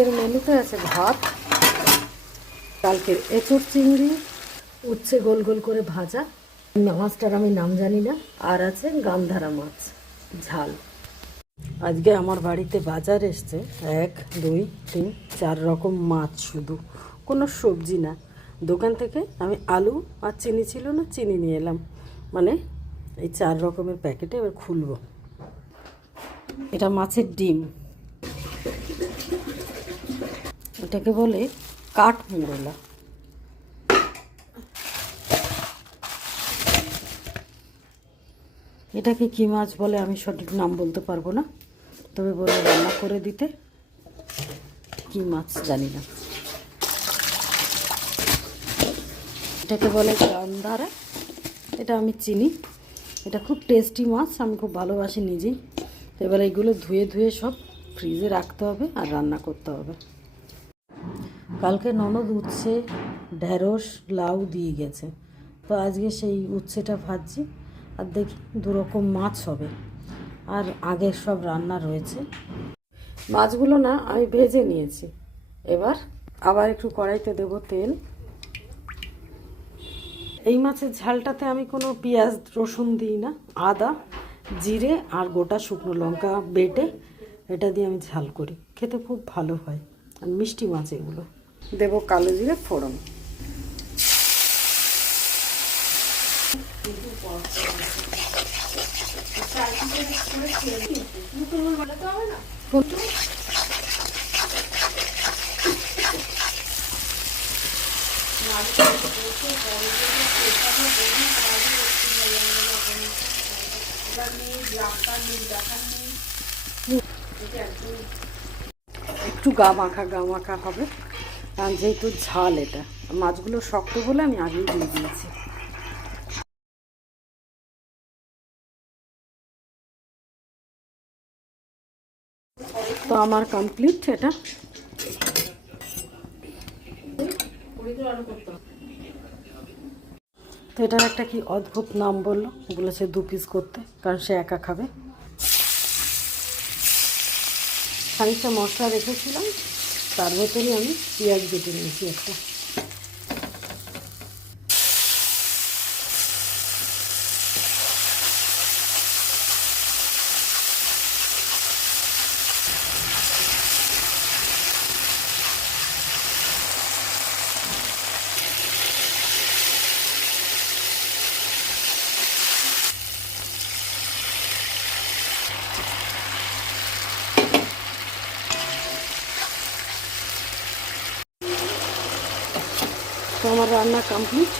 আজকের মেনুতে আছে ভাত, কালকের এঁচোড় চিংড়ি, উচ্ছে গোল গোল করে ভাজা, মাছটার আমি নাম জানি না, আর আছে গান্ধারা মাছ ঝাল। আজকে আমার বাড়িতে বাজার এসছে 1 2 3 4 রকম মাছ, শুধু কোনো সবজি না। দোকান থেকে আমি আলু আর চিনি ছিল না, চিনি নিয়ে এলাম। মানে এই 4 রকমের প্যাকেটে এবার খুলবো। এটা মাছের ডিম, এটাকে বলে কাঠমোড়লা। এটাকে কী মাছ বলে আমি সঠিক নাম বলতে পারবো না, তবে বলে রান্না করে দিতে। কী মাছ জানি না। এটাকে বলে গান্ধারা, এটা আমি চিনি। এটা খুব টেস্টি মাছ, আমি খুব ভালোবাসি নিজেই। এবার এইগুলো ধুয়ে ধুয়ে সব ফ্রিজে রাখতে হবে আর রান্না করতে হবে। কালকে ননদ উচ্ছে, ঢেঁড়স, লাউ দিয়ে গেছে, তো আজকে সেই উচ্ছেটা ভাজছি। আর দেখি 2 রকম মাছ হবে, আর আগের সব রান্না রয়েছে। মাছগুলো না আমি ভেজে নিয়েছি, এবার আবার একটু কড়াইতে দেব তেল। এই মাছের ঝালটাতে আমি কোনো পেঁয়াজ রসুন দিই না, আদা, জিরে আর গোটা শুকনো লঙ্কা বেটে এটা দিয়ে আমি ঝাল করি, খেতে খুব ভালো হয়। আর মিষ্টি মাছ এগুলো। দেব কালো জিরে ফোড়ন। একটু গা মাখা হবে, কারণ যেহেতু ঝাল, এটা মাছগুলো শক্ত বলে আমি আগেই দিয়ে দিয়েছি। তো আমার কমপ্লিট এটা। তো এটার একটা কি অদ্ভুত নাম বলেছে 2 পিস করতে, কারণ সে একা খাবে। খানিকটা মশলা রেখেছিলাম, তার ভেতরে আমি পেঁয়াজ কেটে নিয়েছি একটা। তো আমার রান্না কমপ্লিট।